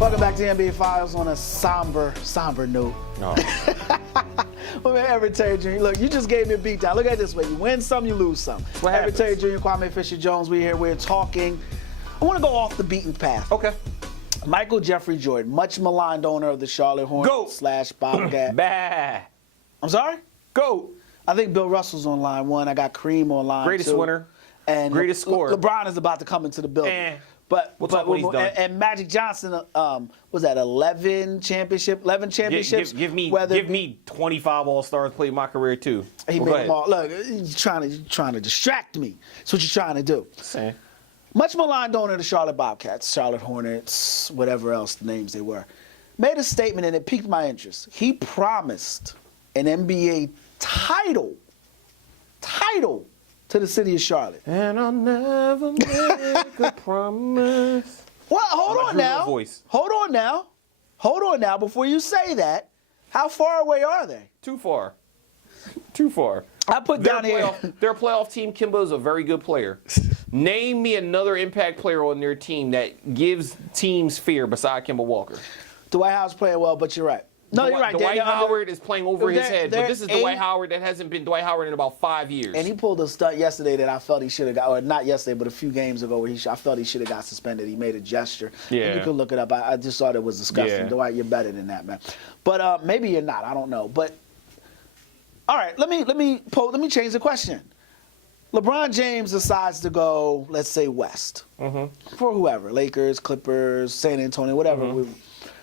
Welcome back to the NBA Files on a somber note. No. Well, man, Everett Terry Jr., look, you just gave me a beat down. Look at it this way. You win some, you lose some. What Everett Terry happens? Jr., Kwame Fisher-Jones, we're here. We're talking. I want to go off the beaten path. Okay. Michael Jeffrey Jordan, much maligned owner of the Charlotte Hornets / Bobcat. Bah. I'm sorry? Go. I think Bill Russell's on line one. I got Kareem on line Greatest two. winner. And Greatest scorer. LeBron is about to come into the building. But We'll talk when he's done. And Magic Johnson, was that 11 championships? Give me 25 All-Stars played my career too. He Well, made go them ahead. all. Look, you're trying to distract me. That's what you're trying to do. Same. Much maligned owner of the Charlotte Bobcats, Charlotte Hornets, whatever else the names they were, made a statement and it piqued my interest. He promised an NBA title to the city of Charlotte. And I'll never make a promise. Well, hold on now. Voice. Hold on now. Before you say that, how far away are they? Too far. Too far. I put down here. Their playoff team, Kimba, is a very good player. Name me another impact player on their team that gives teams fear beside Kimba Walker. Dwight Howard's playing well, but you're right. No, you're right. Dwight Howard is playing over his head, but this is Dwight eight- Howard that hasn't been Dwight Howard in about 5 years. And he pulled a stunt yesterday that I felt he should have got, or not yesterday, but a few games ago, where I felt he should have got suspended. He made a gesture. Yeah. And you can look it up. I just thought it was disgusting. Yeah. Dwight, you're better than that, man. But maybe you're not. I don't know. But all right, let me change the question. LeBron James decides to go, let's say, west for whoever, Lakers, Clippers, San Antonio, whatever.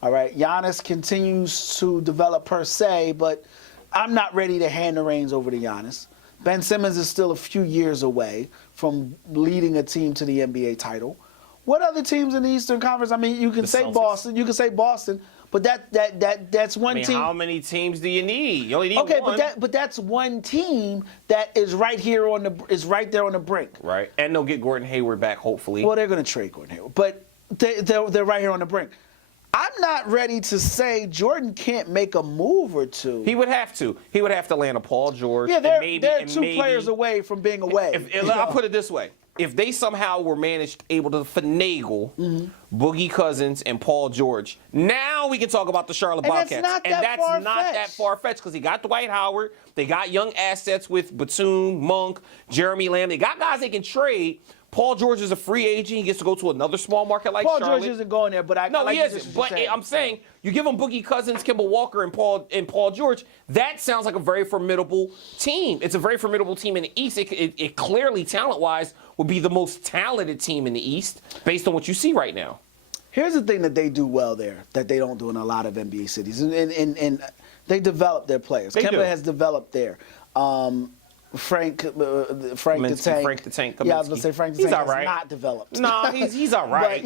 All right, Giannis continues to develop per se, but I'm not ready to hand the reins over to Giannis. Ben Simmons is still a few years away from leading a team to the NBA title. What other teams in the Eastern Conference? I mean, you can say Celtics. Boston. You can say Boston, but that's one team. How many teams do you need? You only need Okay, one. but that's one team that is right there on the brink. Right, and they'll get Gordon Hayward back, hopefully. Well, they're going to trade Gordon Hayward, but they're right here on the brink. I'm not ready to say Jordan can't make a move or two. He would have to. He would have to land a Paul George. Yeah, and they're two players away from being away. I'll put it this way. If they somehow were able to finagle Boogie Cousins and Paul George, now we can talk about the Charlotte Bobcats. That's not that far-fetched because he got Dwight Howard. They got young assets with Batum, Monk, Jeremy Lamb. They got guys they can trade. Paul George is a free agent. He gets to go to another small market like Charlotte. Paul George isn't going there, but he isn't. But I'm saying you give him Boogie Cousins, Kimba Walker, and Paul George. That sounds like a very formidable team. It's a very formidable team in the East. It clearly, talent-wise, would be the most talented team in the East based on what you see right now. Here's the thing that they do well there that they don't do in a lot of NBA cities, and they develop their players. Kemba has developed there. Frank the Tank. Yeah, I was gonna say Frank the Tank has not developed. No, he's all right. But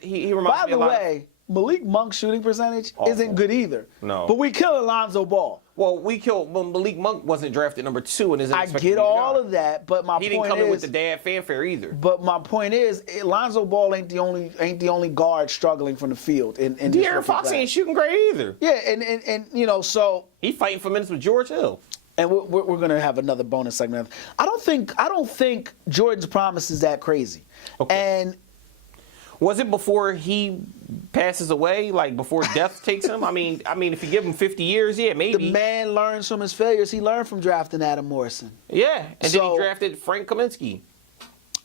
he reminds me a lot. By the way, Malik Monk's shooting percentage isn't good either. No. But we kill Alonzo Ball. Well, Malik Monk wasn't drafted number 2 and isn't I expected to get be all the of that, but my point is he didn't come in with the dad fanfare either. But my point is, Alonzo Ball ain't the only guard struggling from the field. In De'Aaron Fox ain't shooting great either. Yeah, and so he fighting for minutes with George Hill. And we're going to have another bonus segment. I don't think Jordan's promise is that crazy. Okay. And was it before he passes away, like before death takes him? I mean, if you give him 50 years, yeah, maybe. The man learns from his failures. He learned from drafting Adam Morrison. Yeah, and then he drafted Frank Kaminsky.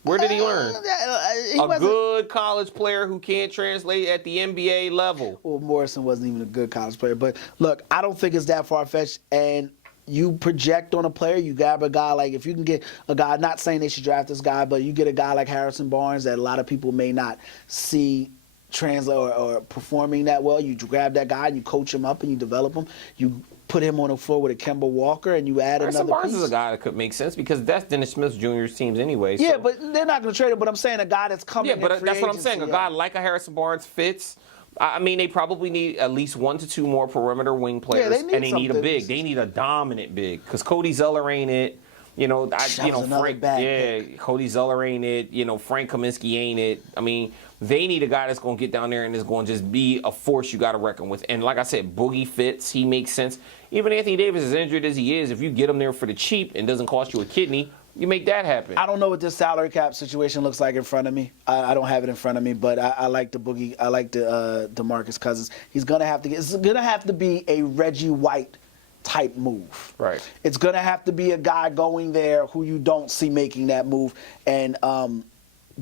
Where did he learn? A good college player who can't translate at the NBA level. Well, Morrison wasn't even a good college player. But look, I don't think it's that far-fetched. And you project on a player, you grab a guy like, if you can get a guy, not saying they should draft this guy, but you get a guy like Harrison Barnes that a lot of people may not see translate or performing that well. You grab that guy and you coach him up and you develop him. You put him on the floor with a Kemba Walker and you add Harrison another Barnes piece. is a guy that could make sense because that's Dennis Smith Jr.'s teams anyway. Yeah, but they're not going to trade him. But I'm saying a guy that's coming in free that's what I'm saying. agency, A guy like a Harrison Barnes fits. I mean, they probably need at least 1 to 2 more perimeter wing players, and they need a big. They need a dominant big because Cody Zeller ain't it. Frank. Cody Zeller ain't it. Frank Kaminsky ain't it. I mean, they need a guy that's going to get down there and is going to just be a force you got to reckon with. And like I said, Boogie fits. He makes sense. Even Anthony Davis, as injured as he is, if you get him there for the cheap and doesn't cost you a kidney, You make that happen. I don't know what this salary cap situation looks like in front of me. I don't have it in front of me, but I like the Boogie. I like the DeMarcus Cousins. He's gonna have to get. It's gonna have to be a Reggie White type move. Right. It's gonna have to be a guy going there who you don't see making that move, and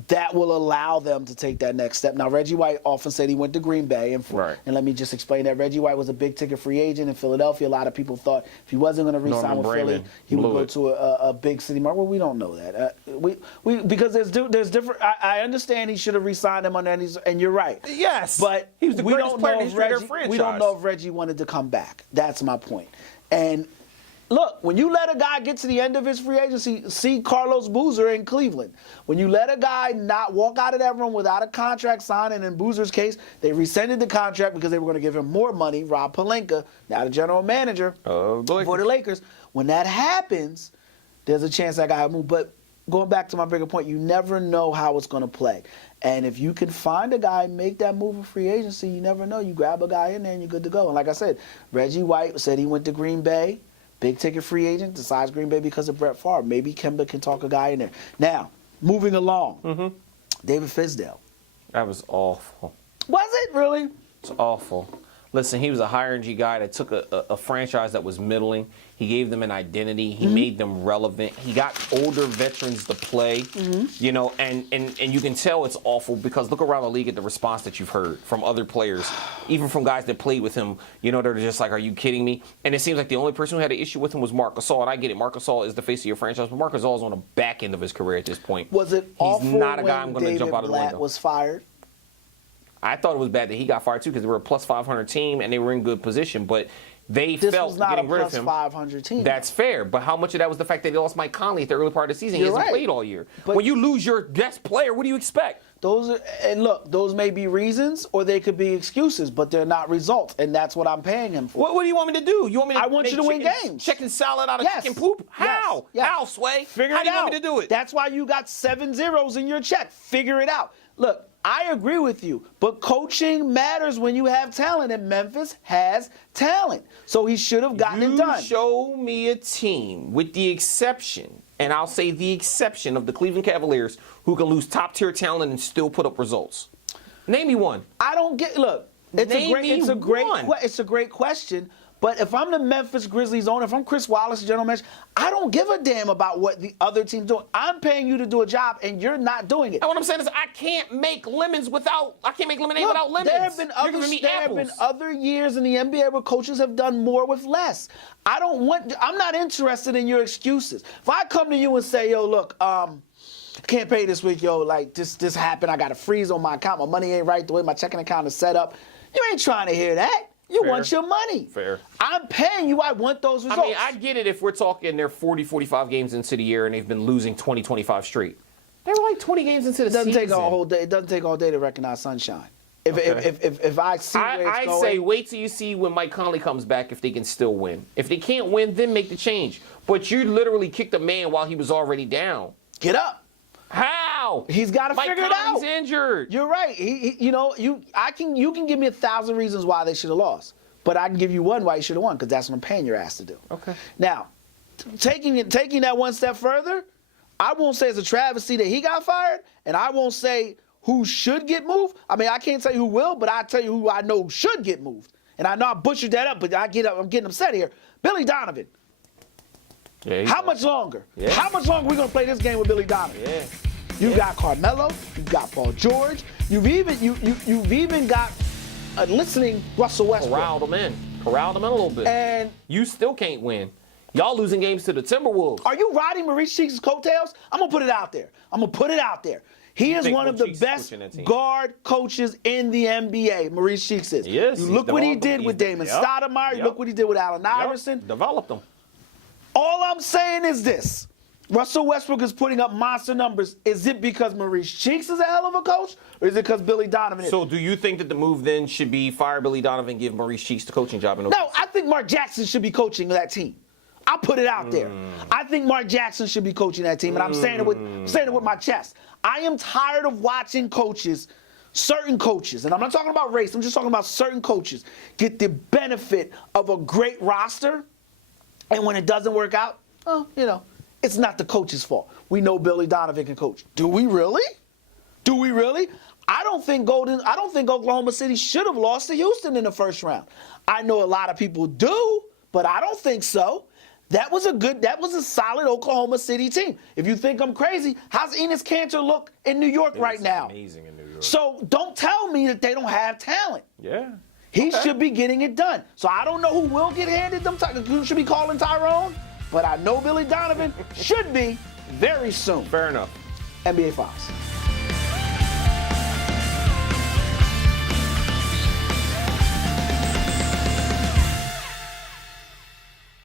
that will allow them to take that next step. Now, Reggie White often said he went to Green Bay, and let me just explain that. Reggie White was a big-ticket free agent in Philadelphia. A lot of people thought if he wasn't going to re-sign with Philly, he would go to a big city market. Well, we don't know that. Because there's different. I understand he should have re-signed him and you're right. Yes, but he was the greatest player in the history of their franchise. We don't know if Reggie wanted to come back. That's my point. And look, when you let a guy get to the end of his free agency, see Carlos Boozer in Cleveland. When you let a guy not walk out of that room without a contract signed, and in Boozer's case, they rescinded the contract because they were going to give him more money, Rob Pelinka, now the general manager for the Lakers. When that happens, there's a chance that guy will move. But going back to my bigger point, you never know how it's going to play. And if you can find a guy, make that move in free agency, you never know. You grab a guy in there and you're good to go. And like I said, Reggie White said he went to Green Bay. Big ticket free agent, decides Green Bay because of Brett Favre. Maybe Kemba can talk a guy in there. Now, moving along, David Fisdale. That was awful. Was it really? It's awful. Listen, he was a high-energy guy that took a franchise that was middling. He gave them an identity. He made them relevant. He got older veterans to play, you know, and you can tell it's awful because look around the league at the response that you've heard from other players, even from guys that played with him. You know, they're just like, are you kidding me? And it seems like the only person who had an issue with him was Marc Gasol. And I get it. Marc Gasol is the face of your franchise, but Marc Gasol is on the back end of his career at this point. Was it awful He's not a guy when I'm going to jump out of the window. was fired? I thought it was bad that he got fired too because they were a plus 500 team and they were in good position, but they felt getting rid of him. This was not a plus 500 team. That's fair, but how much of that was the fact that they lost Mike Conley at the early part of the season? He hasn't played all year. But when you lose your best player, what do you expect? Those may be reasons or they could be excuses, but they're not results, and that's what I'm paying him for. What do you want me to do? You want me to I want you to win games. Chicken salad out of chicken poop? How? Yes. How, Sway? Figure How it do you out. want me to do it? That's why you got 7 zeros in your check. Figure it out. Look, I agree with you, but coaching matters when you have talent, and Memphis has talent. So he should have gotten it done. You show me a team with the exception, and I'll say the exception of the Cleveland Cavaliers, who can lose top-tier talent and still put up results. Name me one. I don't get. Look, it's a great question. But if I'm the Memphis Grizzlies owner, if I'm Chris Wallace, general manager, I don't give a damn about what the other team's doing. I'm paying you to do a job, and you're not doing it. And what I'm saying is I can't make lemonade without lemons. There have been other years in the NBA where coaches have done more with less. I'm not interested in your excuses. If I come to you and say, yo, look, can't pay this week, yo, like this happened, I got a freeze on my account, my money ain't right the way my checking account is set up. You ain't trying to hear that. You want your money. Fair. I'm paying you. I want those results. I mean, I get it if we're talking they're 40, 45 games into the year and they've been losing 20, 25 straight. They were like 20 games into the season. Take a whole day. It doesn't take all day to recognize sunshine. If I see where it's going. I say wait till you see when Mike Conley comes back if they can still win. If they can't win, then make the change. But you literally kicked a man while he was already down. Get up. How? He's got to figure it out. Mike Conley's injured. You're right. You can give me 1,000 reasons why they should have lost, but I can give you one why you should have won because that's what I'm paying your ass to do. Okay. Now, taking that one step further, I won't say it's a travesty that he got fired, and I won't say who should get moved. I mean, I can't tell you who will, but I'll tell you who I know should get moved. And I know I butchered that up, but I'm getting upset here. Billy Donovan. Yeah, How much longer? Yeah. How much longer are we going to play this game with Billy Donovan? Yeah. You've got Carmelo. You've got Paul George. You've even got a listening Russell Westbrook. Corralled them in a little bit. And you still can't win. Y'all losing games to the Timberwolves. Are you riding Maurice Cheeks' coattails? I'm going to put it out there. He is one of the best guard coaches in the NBA, Maurice Cheeks is. Yes. You look what he did with Damon Stoudemire. You look what he did with Allen Iverson. Developed them. All I'm saying is this. Russell Westbrook is putting up monster numbers. Is it because Maurice Cheeks is a hell of a coach, or is it because Billy Donovan is? So do you think that the move then should be fire Billy Donovan, give Maurice Cheeks the coaching job? No, I think Mark Jackson should be coaching that team. I'll put it out there. I think Mark Jackson should be coaching that team, and I'm saying it with my chest. I am tired of watching certain coaches, and I'm not talking about race, I'm just talking about certain coaches, get the benefit of a great roster, and when it doesn't work out, it's not the coach's fault. We know Billy Donovan can coach. Do we really? Do we really? I don't think Oklahoma City should have lost to Houston in the first round. I know a lot of people do, but I don't think so. That was a solid Oklahoma City team. If you think I'm crazy, how's Enes Kanter look in New York right now? Amazing in New York. So don't tell me that they don't have talent. Yeah. He should be getting it done. So I don't know who will get handed them. Who should be calling Tyrone? But I know Billy Donovan should be very soon. Fair enough. NBA Files.